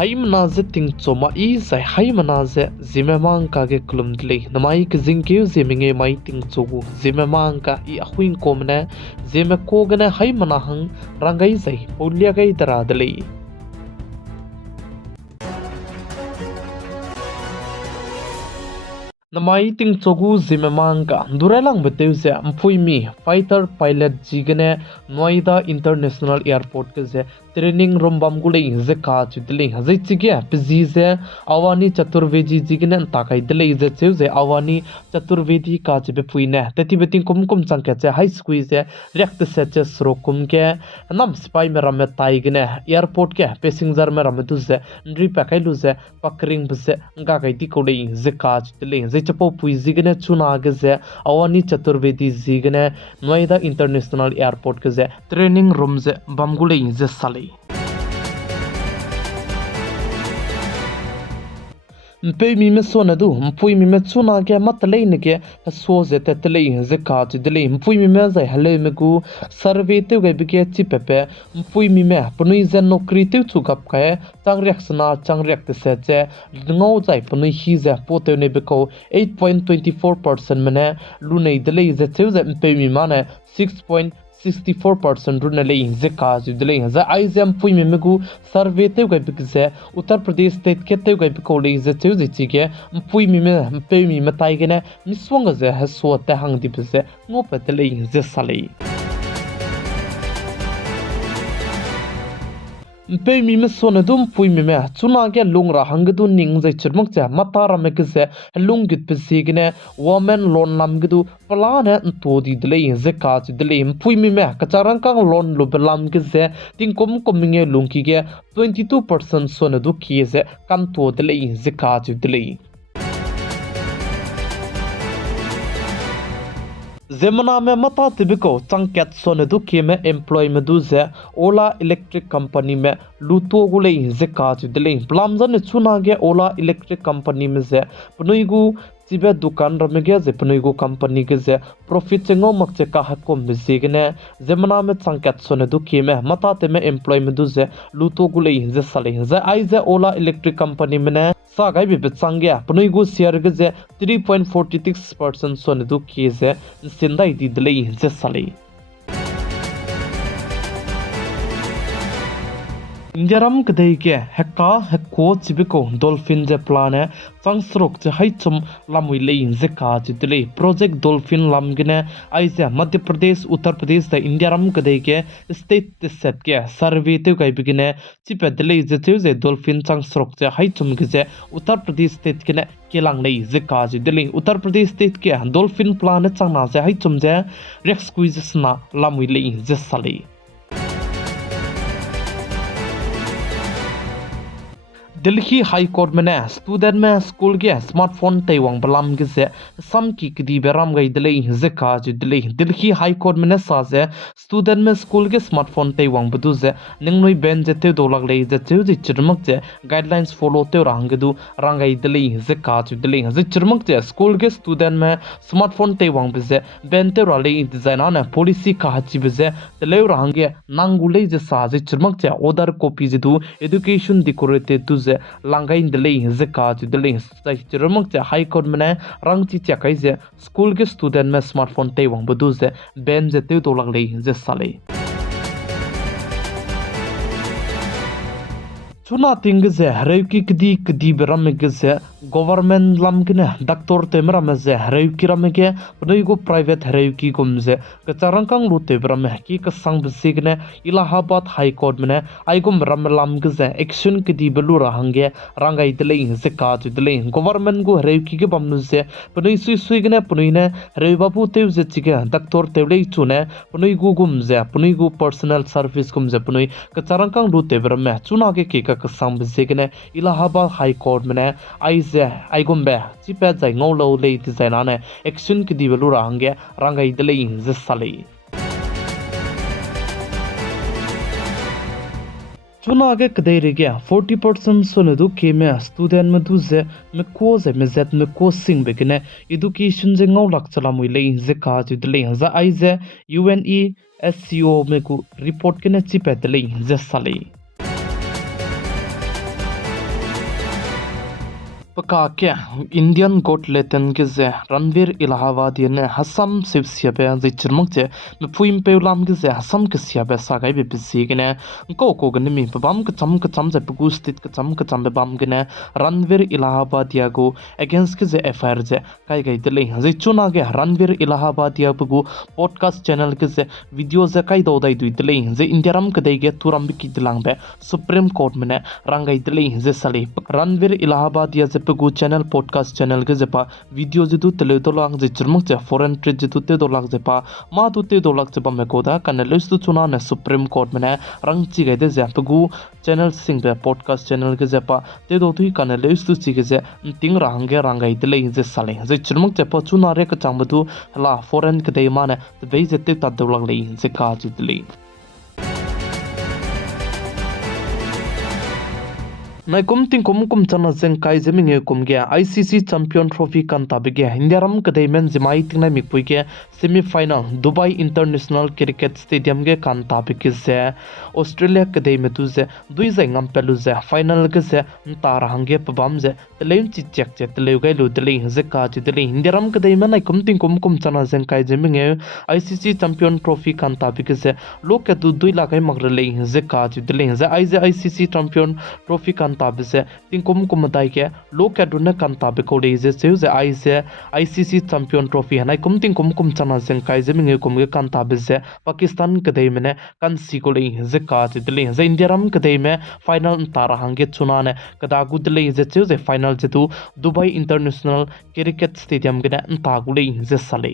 Haimana ze ting choma I zai haimana ze Zeme ka ge klum dle namai ke zingkeu zeminge mai ting chogu Zeme ka I Ahuibe Kuame Zeme ko gane haimana hang rangai zai polya gai dara dle namai ting chogu Zeme ka durelang beteu ze ampui mi fighter pilot jigane Noida International Airport ke ze training room bam gulei ze ka chudle zai chige pzi ze awani chaturvedi jigane takai dle ze cheu ze awani chaturvedi ka chibe puine teti beting kum changke che high squeeze ze rekt se che srokum ke nam spy me ram tai gane airport ke passenger me ram tu ze ndri pakai lu ze pakring bse nga kai ti kolei ze ka chudle ze chapo pui jigane chuna ge ze awani chaturvedi jigane Noida International Airport ke ze training room ze bam gulei ze sale mpe mi me sona du mpui mi me chuna ke matlei ne ke so ze te tlei ze ka chi dlei mpui mi me zai hale me gu survey te ge bi ke chi pepe mpui mi me punui zen nokri te chu gap ka chang reaction chang react se che ngau zai punui hi ze po te ne be ko 8.24% mane lu nei dlei ze cheu ze mpe mi mane 6.64% runale ze ka judle za aizam pui me megu survey te ga bikse Uttar Pradesh state ke te ga bikole ze chu ze chi ke pui mi me pe mi matai ge na miswang ze ha so ta hang dip ze ngo patele ze sale mpe mi me sona dum pui mi me chuna ge lungra hangdu ning zai chirmuk cha matara me ke se lungit pe signe woman lon lam gdu plana to di dle ze ka chi dle pui mi me kacharang kang lon lu belam ke se ting kom nge lungki ge 22% sona du ki ze kan to dle ze ka chi dle Zemana me mata tibiko changket sone du ke me employ me du ze Ola Electric Company me luto gulei ze ka chu dele plamzan chuna ge Ola Electric Company me ze punui gu chibe dukan ramege ze punui gu company ge ze profit chengo makche ka hakom me zigne Zemana me changket sone du ke me mata te me employ me du ze luto gulei ze sale ze ai ze Ola Electric Company me ne sa gai be changya punui gu share ge ze 3.46% sone du ke ze sindai di dlei ze sale Indiaram kadai ke hekko chibiko dolphin je plan hai changsrok che haichum lamui lein ze ka chitle project dolphin lamgine aise Madhya Pradesh Uttar Pradesh da Indiaram kadai ke state set ke survey te kai bigine chipedle je che dolphin changsrok che haichum ge je Uttar Pradesh state ke kelang nei ze ka chitle Uttar Pradesh state ke dolphin plan changna je haichum je rex quiz na lamui lein je sale Delhi High Court में student में school के smartphone तैवांग बलाम के से सम की कदी बेराम गई दिल्ली ज़िका जो Delhi High Court में साजे student में school के smartphone तैवांग बदू से निंगनोई बैन जते दो लग ले जते जो चिरमक जे guidelines follow ते रंग दू रंगाई दिल्ली ज़िका जो जो चिरमक जे school के student में smartphone तैवांग बजे बैन ते रले डिजाइन आने policy का हची बजे तले रंगे नांगुले जे साजे चिरमक जे order copy जे दू education decorated दू langai dele ze ka chu dele sai chirmok cha high court mane rang chi cha kai je school ke student me smartphone te wang bodu ze ben je te to lag le je sale chuna ting ze reuki kdi beram ge ze government lam kine doctor te mera me ze reuki ram ge pnoi go private reuki gum ze ka charang kang lu te beram ki ka sang bse kine Allahabad high court mane ai gum ram lam ge ze action kdi belu rahange rangai dele ze ka chu dele government go reuki ge bamnu ze pnoi sui gine pnoi ne reu babu te ze chige doctor te le chune pnoi go gum ze pnoi go personal service gum ze pnoi ka charang kang lu te beram chuna ge ki ka sang bse kine Allahabad high court mane ai gombe chipe jai ngau lo le design ane action ki dibelu range rangai dele ze sale chuna ge kdai re ge 40% sone du ke me student me du ze me ko ze me zet me ko sing be kine education je ngau lak chala mui le ze ka ju dele za ai ze UNE SCO me ku report kine chipe dele ze sale पका के Indian गोट लेतन के जे रणवीर इलाहाबाद ने हसम सिबसियाबे जे चिरमंगचे फुइम पेउलाम के जे हसम के सियाबे सागाई बे BC के ने को गने मी बम के चम जे पगु स्थित के चम बे बम के ने रणवीर इलाहाबाद या गो अगेंस्ट के जे एफआईआर जे काई गई दले जे चुना के रणवीर इलाहाबाद या पगु पॉडकास्ट चैनल के जे वीडियो जे काई दो दाई दुई दले जे इंडियारम के देगे तुरम की दिलांग बे सुप्रीम कोर्ट में रंगाई दले जे सली रणवीर इलाहाबाद या पगु चैनल पॉडकास्ट चैनल के जेपा वीडियो जितु तले तो लाग जे चिरमक जे फॉरेन ट्रेड जितु ते दो लाग जेपा मा तु ते दो लाग जेपा मेकोदा कनेलिस तु चुना ने सुप्रीम कोर्ट में रंग ची गए दे जे पगु चैनल सिंग बे पॉडकास्ट चैनल के जेपा ते दो तुई कनेलिस तु ची के जे तिंग रंगे रंगाई तले जे साले जे चिरमक जे प चुना रे क चांबदु ला फॉरेन के दे माने बे जे ते ता दो लाग ले जे का जितली नाइ कुम चना जें काय जेमिंगे कुम गया ICC champion trophy kan tabige hindiaram kadai men jimai tingna mikpui ke semi final Dubai international cricket stadium के kan tabike se Australia kadai me tu जे दुई जंगम पेलु जे फाइनल के से तार हंगे पबम जे तलेम चि चेक जे तले गै लु तले जे का जे तले hindiaram kadai men नाइ कुम चना जें काय जेमिंगे ICC champion trophy kan tabike se लोक के दु दुई लाखै मगरले जे का जे तले जे ICC champion trophy kan tabise tin kum dai ke lok ka dunna kan tabe ko de je se ICC champion trophy hanai kum chana jeng kai je minge kum ge kan tabise Pakistan ke dei mene kan si ko le je ka je dile je India ram ke dei me final tara hange chuna ne kada gu dile je final je tu Dubai International Cricket Stadium ge na ta gu le je sale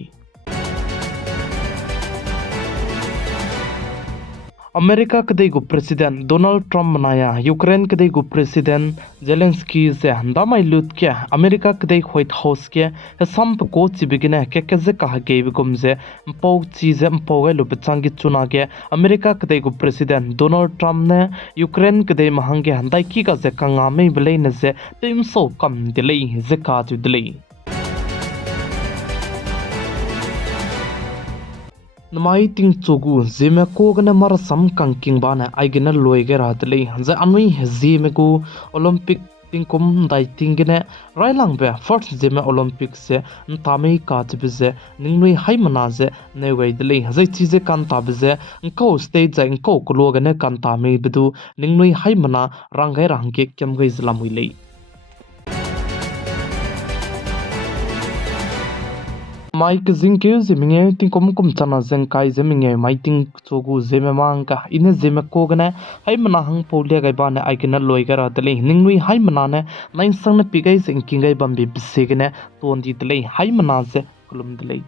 America कदेगु president Donald Trump मनाया Ukraine कदेगु president Zelensky जे हंदामाई लुट के America कदे white house के सम को चिबिगने के जे कहा के बिगुम जे पौ चीजे पौगे लुबचांगी चुना के अमेरिका कदेगु प्रेसिडेंट डोनाल्ड ट्रम्प ने यूक्रेन कदे महंगे हंदाई की का जे कंगामे बले ने जे तेम सो कम दिले जे का दिले नमाई तिंग चोगु जेमे कोगने मर सम कंकिंग बाने आइगने लोइगे रातले जे अनुई जेमे को ओलंपिक तिंग कुम दाई तिंगने राइलांग बे फर्स्ट जेमे ओलंपिक से तामे काच बिजे निंगनुई हाई मना जे नेगै दले जे चीजे कान ताबजे को स्टेज जे को लोगने कान तामे बिदु निंगनुई हाई मना रंगै रंगे केम गै जलामुइले माइक जिंके जिमिंगे तिंग कुम चना जंग काय जिमिंगे माइटिंग चोगु जेमे मांगा इने जेमे कोगने हाई मना हंग पोलिया गै बाने आइगना लोइगरा तले निंगनुई हाई मना ने नाइन संग ने पिगै जिंकिंगै बम्बि बिसेगने तोंदी तले हाई मना जे कुलुम तले